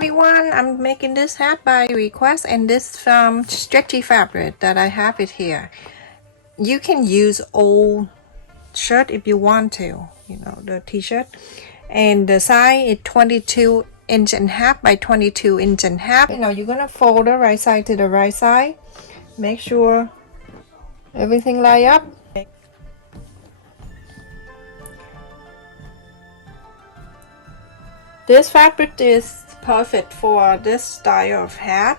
everyone, I'm making this hat by request, and this from stretchy fabric that I have it here. You can use old shirt if you want to, the t-shirt, and the size is 22" and half by 22" and half. You're gonna fold the right side to the right side, make sure everything line up. This fabric is perfect for this style of hat.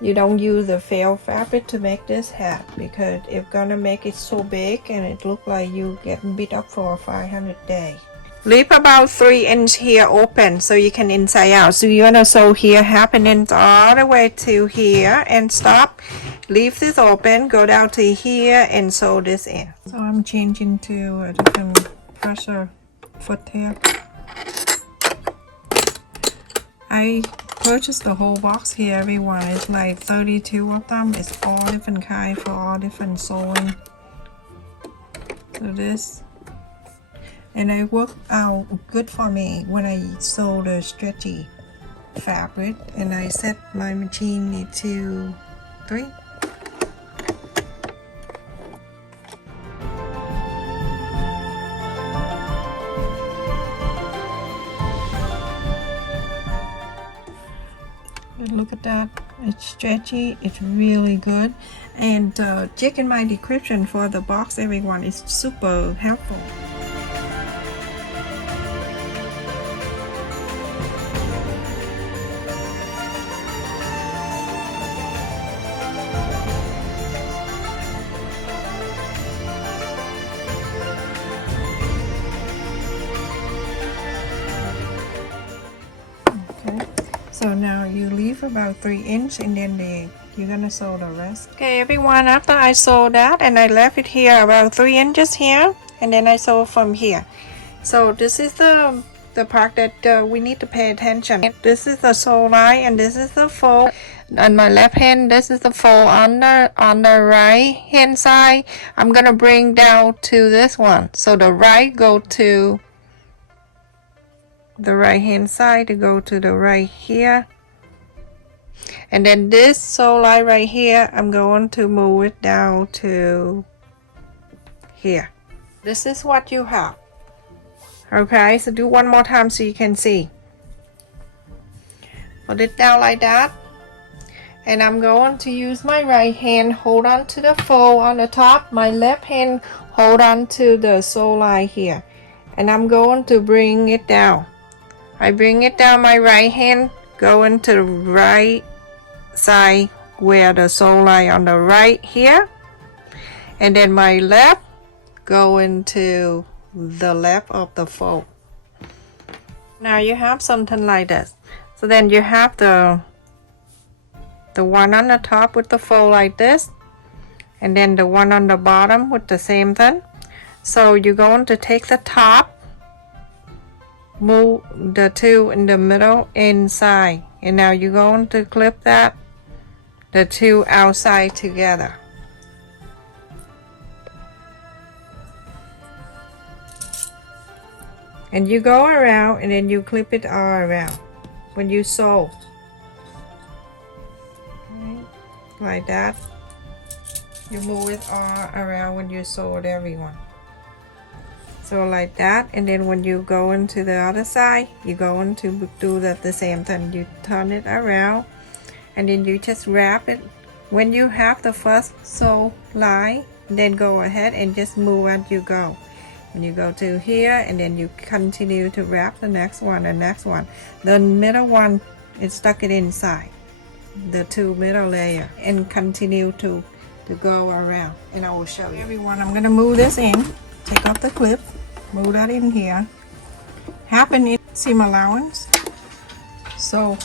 You don't use the felt fabric to make this hat because it's gonna make it so big and it look like you getting beat up for 500 days. Leave about 3" here open so you can inside out. So you're gonna sew here 1/2 inch all the way to here and stop. Leave this open, go down to here and sew this in. So I'm changing to a different pressure foot tail. I purchased the whole box here, everyone. It's like 32 of them. It's all different kind for all different sewing. So this, and it worked out good for me when I sew the stretchy fabric, and I set my machine to 3. Look at that, it's stretchy, it's really good, and check in my description for the box, everyone. It's super helpful. So now you leave about 3" and then you're gonna sew the rest. Okay everyone, after I sew that and I left it here about 3" here, and then I sew from here. So this is the part that we need to pay attention. This is the sew line and this is the fold. On my left hand, this is the fold on the right hand side. I'm gonna bring down to this one. So the right go to the right hand side to go to the right here, and then this sew line right here, I'm going to move it down to here. This is what you have. Okay, so do one more time so you can see. Put it down like that, and I'm going to use my right hand hold on to the fold on the top, my left hand hold on to the sew line here, and I'm going to bring it down. I bring it down, my right hand going to the right side where the sew line on the right here, and then my left going to the left of the fold. Now you have something like this. So then you have the one on the top with the fold like this, and then the one on the bottom with the same thing. So you're going to take the top, move the two in the middle inside, and now you're going to clip that the two outside together. And you go around and then you clip it all around when you sew. Right? Like that. You move it all around when you sew it, everyone. So like that, and then when you go into the other side, you're going to do the same thing. You turn it around and then you just wrap it. When you have the first sew line, then go ahead and just move as you go. When you go to here, and then you continue to wrap the next one, the middle one is stuck it inside the two middle layer, and continue to go around, and I will show you. Everyone, I'm gonna move this in, take off the clip, move that in here, 1/2 inch seam allowance. So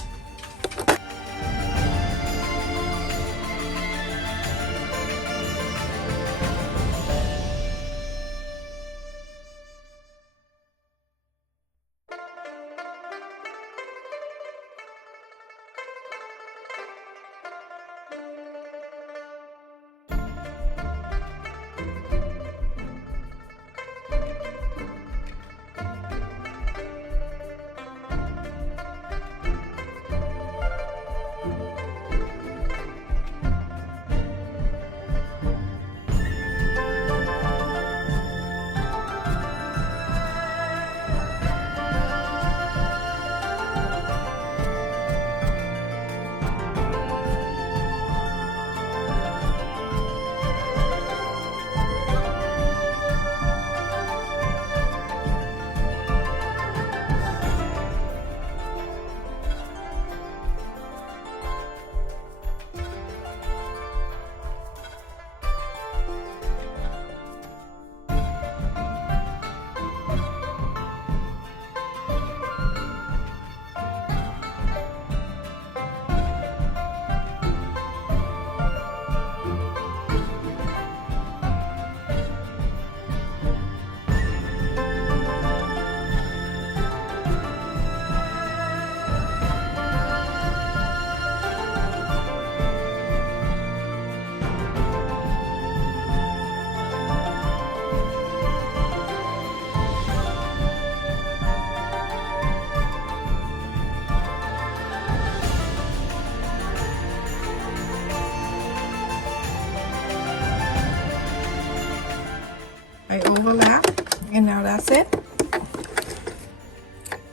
that's it.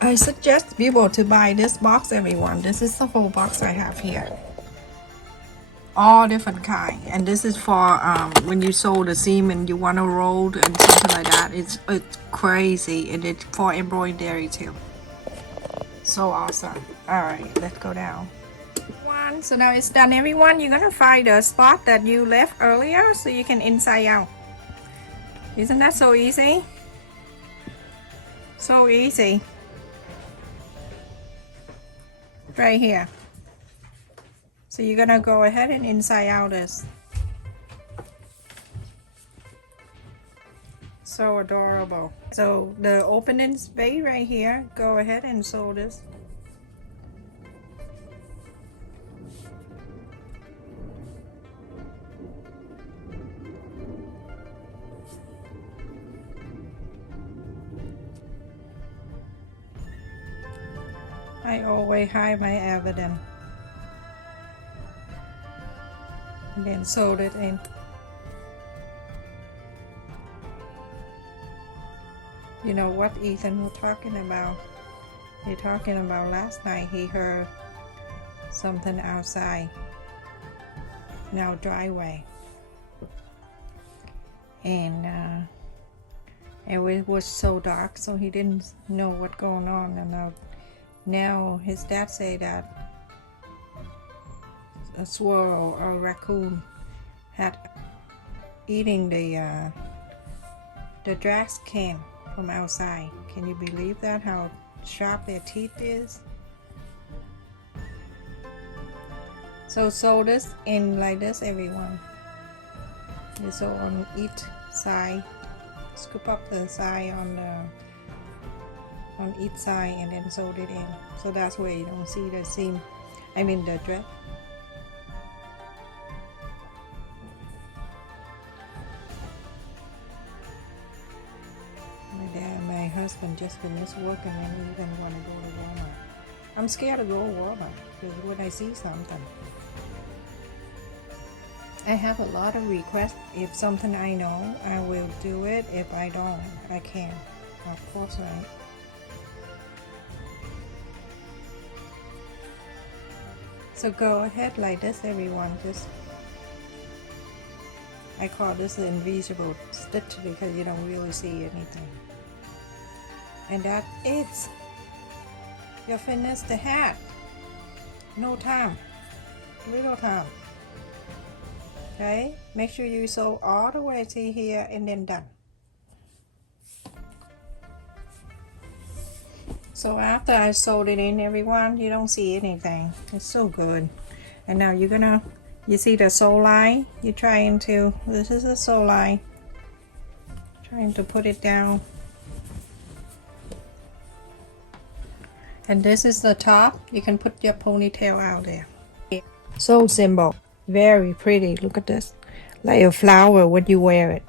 I suggest people to buy this box, everyone. This is the whole box I have here. All different kind, and this is for when you sew the seam and you want to roll and something like that. It's crazy, and it's for embroidery too. So awesome. All right, let's go down. So now it's done, everyone. You're gonna find the spot that you left earlier so you can inside out. Isn't that so easy? So easy. Right here. So you're gonna go ahead and inside out this. So adorable. So the opening space right here, go ahead and sew this. I always hide my evidence. And then sew it in. You know what Ethan was talking about? He talking about last night he heard something outside. Now driveway. And it was so dark, so he didn't know what's going on. And now his dad say that a squirrel or a raccoon had eating the grass can from outside. Can you believe that? How sharp their teeth is? So sew this in like this, everyone. You sew on each side. Scoop up the side on each side and then sew it in. So that's where you don't see the seam. I mean the dress. My husband just finished working and he didn't want to go to Walmart. I'm scared to go to Walmart because when I see something, I have a lot of requests. If something I know, I will do it. If I don't, I can't. Of course, right? So go ahead like this, everyone. Just I call this the invisible stitch because you don't really see anything. And that it's you finish the hat. No time, little time. Okay, make sure you sew all the way to here and then done. So after I sewed it in, everyone, you don't see anything. It's so good. And now you see the sew line? You're trying to, this is a sew line. Trying to put it down. And this is the top. You can put your ponytail out there. So simple. Very pretty. Look at this. Like a flower when you wear it.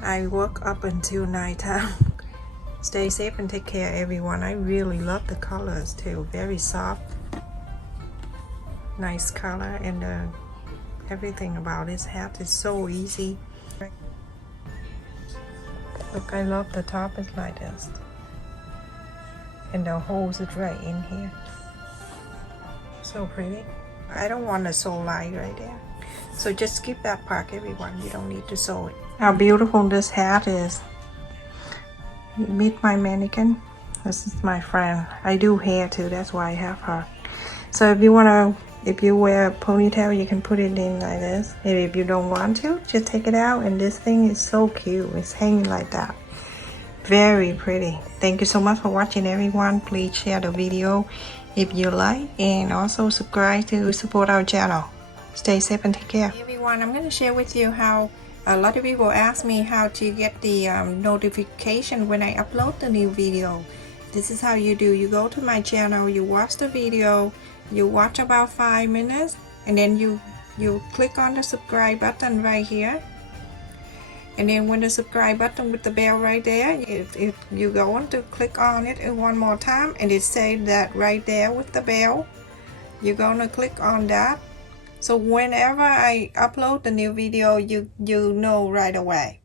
I work up until nighttime. Stay safe and take care, everyone. I really love the colors too. Very soft. Nice color. And everything about this hat is so easy. Look, I love the top is like this. And the holes is right in here. So pretty. I don't want to sew line right there. So just skip that part, everyone. You don't need to sew it. How beautiful this hat is. You meet my mannequin. This is my friend. I do hair too. That's why I have her. So if you wear a ponytail, you can put it in like this. And if you don't want to, just take it out. And this thing is so cute. It's hanging like that. Very pretty. Thank you so much for watching, everyone. Please share the video if you like, and also subscribe to support our channel. Stay safe and take care. Hey everyone, I'm going to share with you how a lot of people ask me how to get the notification when I upload the new video. This is how you do. You go to my channel, you watch the video, you watch about 5 minutes, and then you click on the subscribe button right here. And then when the subscribe button with the bell right there, if you go on to click on it one more time, and it says that right there with the bell, you're gonna click on that. So whenever I upload the new video, you know right away.